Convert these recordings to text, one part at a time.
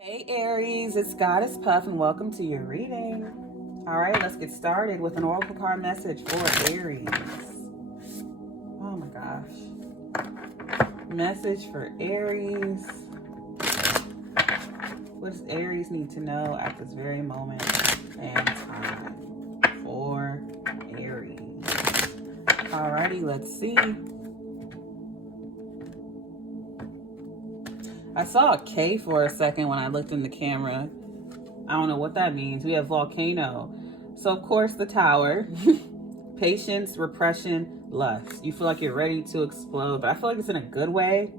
Hey Aries, it's Goddess Puff and welcome to your reading. All right, let's get started with an oracle card message for Aries. Oh my gosh. Message for Aries. What does Aries need to know at this very moment and time for Aries? Alrighty, let's see. I saw a K for a second when I looked in the camera. I don't know what that means. We have volcano. So of course the Tower. Patience, repression, lust. You feel like you're ready to explode, but I feel like it's in a good way.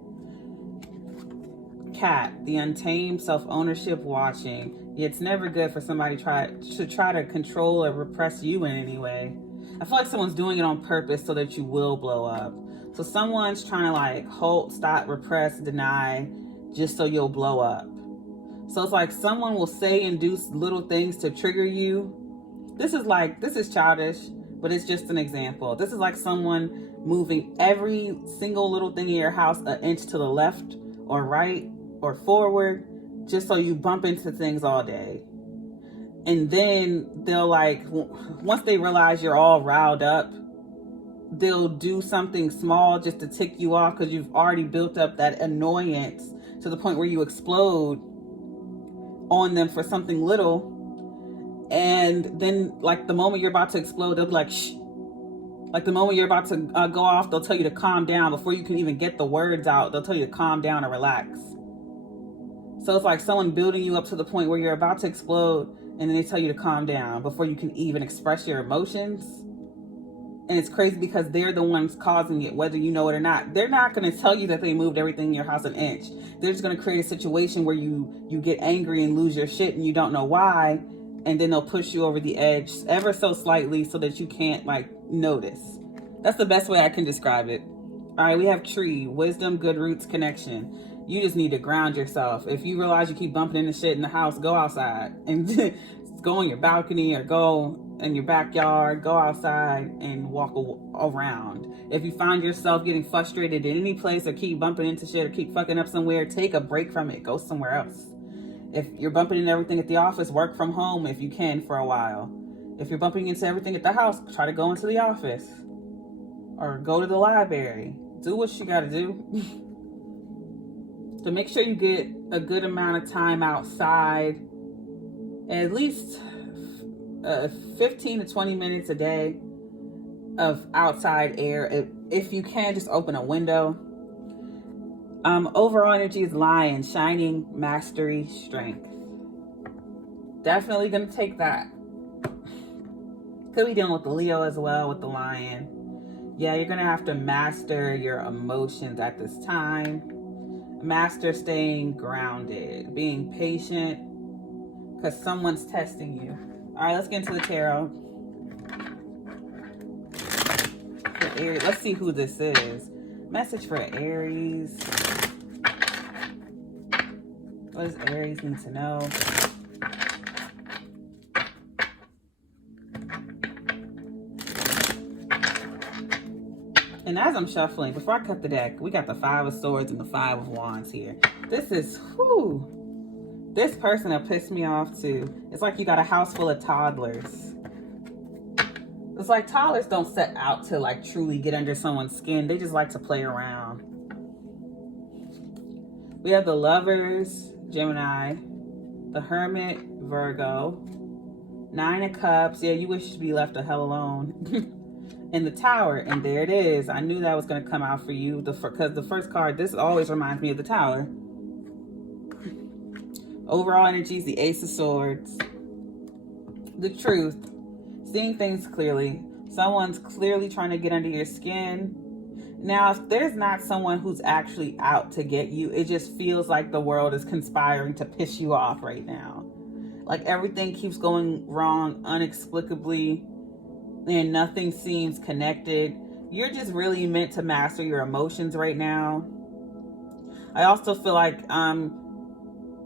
Cat, the untamed, self-ownership, watching. It's never good for somebody to try to control or repress you in any way. I feel like someone's doing it on purpose so that you will blow up. So someone's trying to like hold, stop, repress, deny, just so you'll blow up. So it's like someone will say and do little things to trigger you. This is childish, but it's just an example. This is like someone moving every single little thing in your house an inch to the left or right or forward, just so you bump into things all day. And then they'll like, once they realize you're all riled up, they'll do something small just to tick you off because you've already built up that annoyance to the point where you explode on them for something little. And then like the moment you're about to explode, they'll be like, shh. Like the moment you're about to go off, they'll tell you to calm down. Before you can even get the words out, they'll tell you to calm down and relax. So it's like someone building you up to the point where you're about to explode, and then they tell you to calm down before you can even express your emotions. And it's crazy because they're the ones causing it, whether you know it or not. They're not going to tell you that they moved everything in your house an inch. They're just going to create a situation where you get angry and lose your shit and you don't know why. And then they'll push you over the edge ever so slightly so that you can't like notice. That's the best way I can describe it. All right, we have tree, wisdom, good roots, connection. You just need to ground yourself. If you realize you keep bumping into shit in the house, go outside and go on your balcony or go in your backyard, go outside and walk around. If you find yourself getting frustrated in any place or keep bumping into shit or keep fucking up somewhere, take a break from it. Go somewhere else. If you're bumping into everything at the office, work from home if you can for a while. If you're bumping into everything at the house, try to go into the office or go to the library. Do what you gotta do. So make sure you get a good amount of time outside, at least 15 to 20 minutes a day of outside air. If you can, just open a window. Overall energy is lion, shining, mastery, strength. Definitely gonna take that. Could be dealing with the Leo as well with the lion. Yeah, you're gonna have to master your emotions at this time. Master staying grounded, being patient, because someone's testing you. All right, let's get into the tarot. For Aries, let's see who this is. Message for Aries. What does Aries need to know? And as I'm shuffling, before I cut the deck, we got the Five of Swords and the Five of Wands here. This is, whew. This person that pissed me off too. It's like you got a house full of toddlers. It's like toddlers don't set out to like truly get under someone's skin. They just like to play around. We have the Lovers, Gemini, the Hermit, Virgo, Nine of Cups. Yeah, you wish to be left the hell alone. And the Tower, and there it is. I knew that was going to come out for you because the first card, this always reminds me of the Tower. Overall energy is the Ace of Swords. The Truth. Seeing things clearly. Someone's clearly trying to get under your skin. Now, if there's not someone who's actually out to get you, it just feels like the world is conspiring to piss you off right now. Like everything keeps going wrong inexplicably and nothing seems connected. You're just really meant to master your emotions right now. I also feel like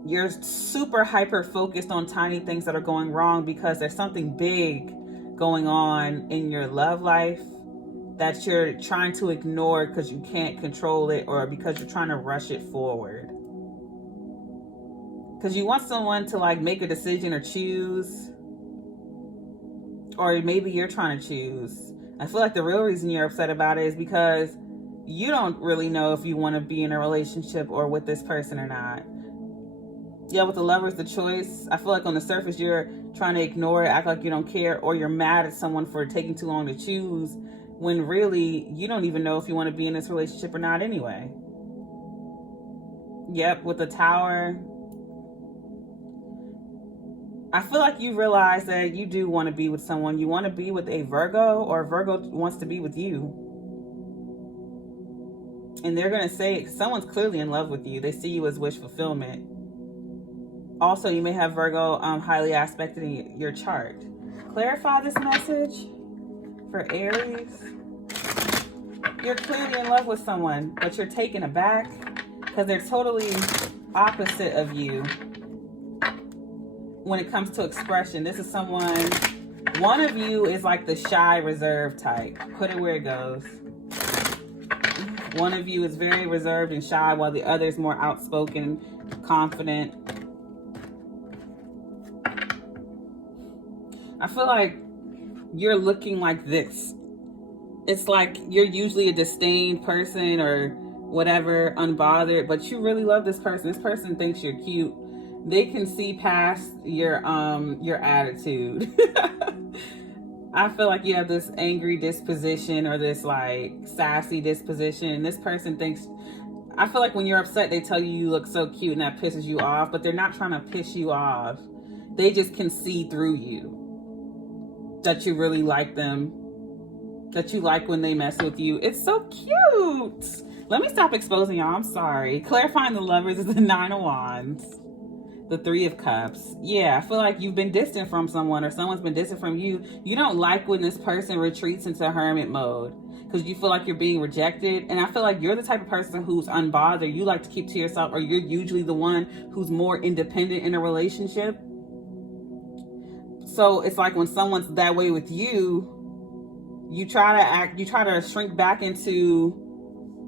you're super hyper focused on tiny things that are going wrong because there's something big going on in your love life that you're trying to ignore because you can't control it or because you're trying to rush it forward. Because you want someone to like make a decision or choose. Or maybe you're trying to choose. I feel like the real reason you're upset about it is because you don't really know if you want to be in a relationship or with this person or not. Yeah, with the Lovers, the choice. I feel like on the surface you're trying to ignore it, act like you don't care, or you're mad at someone for taking too long to choose, when really you don't even know if you want to be in this relationship or not anyway. Yep, with the Tower, I feel like you realize that you do want to be with someone. You want to be with a Virgo, or Virgo wants to be with you. And they're going to say someone's clearly in love with you. They see you as wish fulfillment. Also, you may have Virgo highly aspected in your chart. Clarify this message for Aries. You're clearly in love with someone, but you're taken aback because they're totally opposite of you when it comes to expression. This is someone, one of you is like the shy, reserved type. Put it where it goes. One of you is very reserved and shy, while the other is more outspoken, confident. I feel like you're looking like this. It's like you're usually a disdained person or whatever, unbothered, but you really love this person. This person thinks you're cute. They can see past your attitude. I feel like you have this angry disposition or this like sassy disposition. This person thinks, I feel like when you're upset, they tell you you look so cute and that pisses you off, but they're not trying to piss you off. They just can see through you, that you really like them, that you like when they mess with you. It's so cute. Let me stop exposing y'all. I'm sorry. Clarifying the Lovers is the 9 of Wands. The 3 of Cups. Yeah, I feel like you've been distant from someone, or someone's been distant from you. You don't like when this person retreats into hermit mode because you feel like you're being rejected. And I feel like you're the type of person who's unbothered. You like to keep to yourself, or you're usually the one who's more independent in a relationship. So it's like when someone's that way with you, you try to shrink back into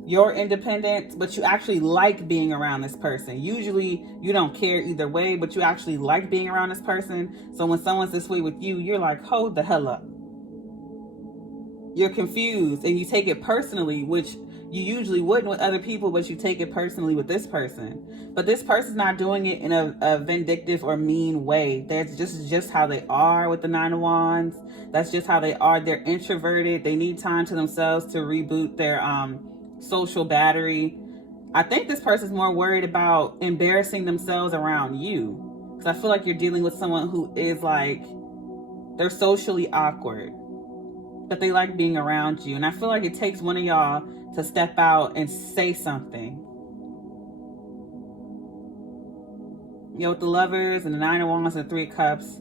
your independence, but you actually like being around this person. Usually you don't care either way, but you actually like being around this person. So when someone's this way with you, you're like, hold the hell up. You're confused and you take it personally, which you usually wouldn't with other people, but you take it personally with this person. But this person's not doing it in a vindictive or mean way. That's just how they are with the 9 of Wands. That's just how they are. They're introverted. They need time to themselves to reboot their social battery. I think this person's more worried about embarrassing themselves around you, because I feel like you're dealing with someone who is like, they're socially awkward, but they like being around you. And I feel like it takes one of y'all to step out and say something. You know, with the Lovers and the 9 of Wands and the 3 of Cups,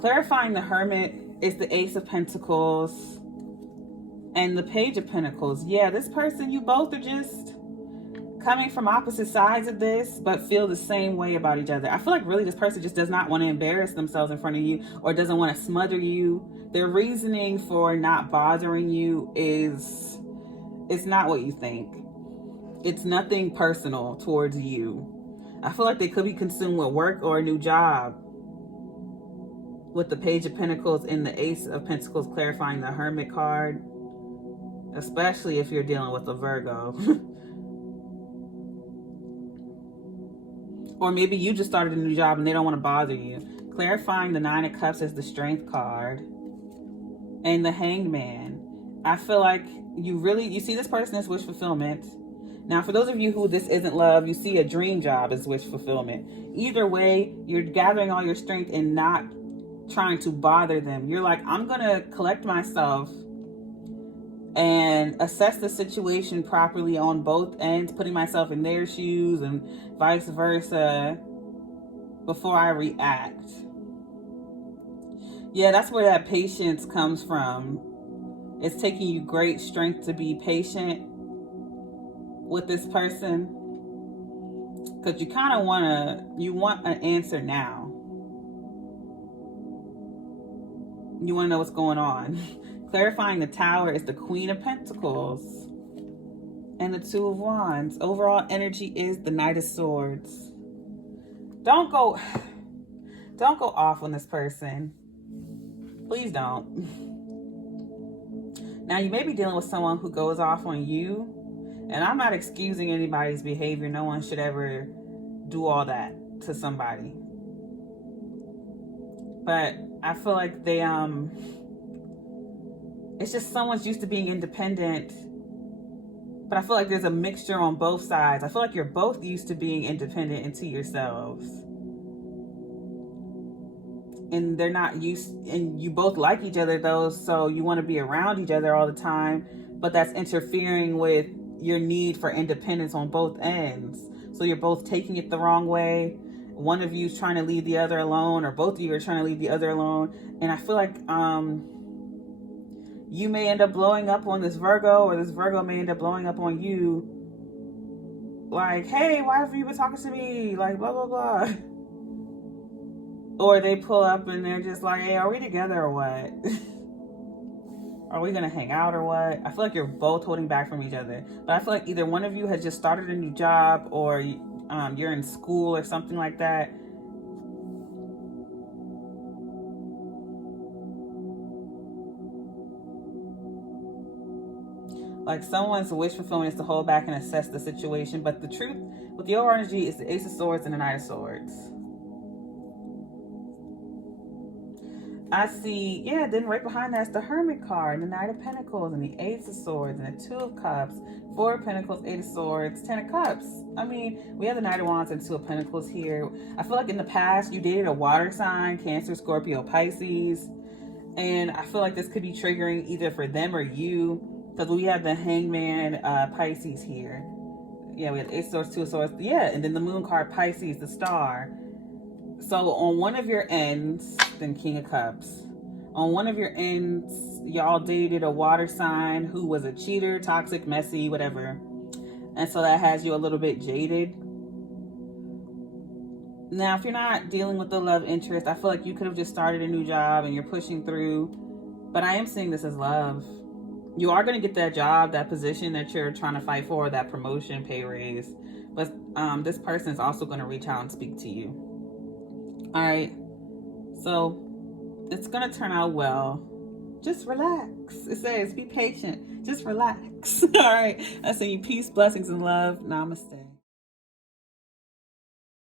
clarifying the Hermit is the Ace of Pentacles and the Page of Pentacles. Yeah, this person, you both are just coming from opposite sides of this, but feel the same way about each other. I feel like really this person just does not want to embarrass themselves in front of you, or doesn't want to smother you. Their reasoning for not bothering you is, it's not what you think. It's nothing personal towards you. I feel like they could be consumed with work or a new job. With the Page of Pentacles and the Ace of Pentacles clarifying the Hermit card. Especially if you're dealing with a Virgo. Or maybe you just started a new job and they don't want to bother you. Clarifying the 9 of Cups is the Strength card. And the Hangman. I feel like you see this person as wish fulfillment. Now, for those of you who this isn't love, you see a dream job as wish fulfillment. Either way, you're gathering all your strength and not trying to bother them. You're like, I'm going to collect myself and assess the situation properly on both ends, putting myself in their shoes and vice versa before I react. Yeah, that's where that patience comes from. It's taking you great strength to be patient with this person, because you kind of want an answer now. You want to know what's going on. Clarifying the Tower is the Queen of Pentacles and the 2 of Wands. Overall energy is the Knight of Swords. don't go off on this person. Please don't. Now, you may be dealing with someone who goes off on you, and I'm not excusing anybody's behavior. No one should ever do all that to somebody. But I feel like they, it's just someone's used to being independent. But I feel like there's a mixture on both sides. I feel like you're both used to being independent into yourselves. And they're not used, and you both like each other though, so you want to be around each other all the time, but that's interfering with your need for independence on both ends. So you're both taking it the wrong way. One of you is trying to leave the other alone, or both of you are trying to leave the other alone. And I feel like you may end up blowing up on this Virgo, or this Virgo may end up blowing up on you. Like, hey, why have you been talking to me? Like, blah, blah, blah. Or they pull up and they're just like, hey, are we together or what? Are we going to hang out or what? I feel like you're both holding back from each other. But I feel like either one of you has just started a new job, or you're in school or something like that. Like someone's wish fulfillment is to hold back and assess the situation. But the truth with the overall energy is the Ace of Swords and the Knight of Swords. I see, yeah, then right behind that's the Hermit card, and the Knight of Pentacles, and the Ace of Swords, and the Two of Cups, Four of Pentacles, Eight of Swords, Ten of Cups. I mean, we have the Knight of Wands and Two of Pentacles here. I feel like in the past, you dated a water sign, Cancer, Scorpio, Pisces. And I feel like this could be triggering either for them or you, because we have the Hangman, Pisces here. Yeah, we have the Ace of Swords, Two of Swords. Yeah, and then the Moon card, Pisces, the Star. So on one of your ends, then King of Cups. On one of your ends, y'all dated a water sign who was a cheater, toxic, messy, whatever. And so that has you a little bit jaded. Now, if you're not dealing with the love interest, I feel like you could have just started a new job and you're pushing through. But I am seeing this as love. You are going to get that job, that position that you're trying to fight for, that promotion, pay raise. But this person is also going to reach out and speak to you. All right, so it's gonna turn out well. Just relax. It says be patient. Just relax. All right, I send you peace, blessings, and love. Namaste.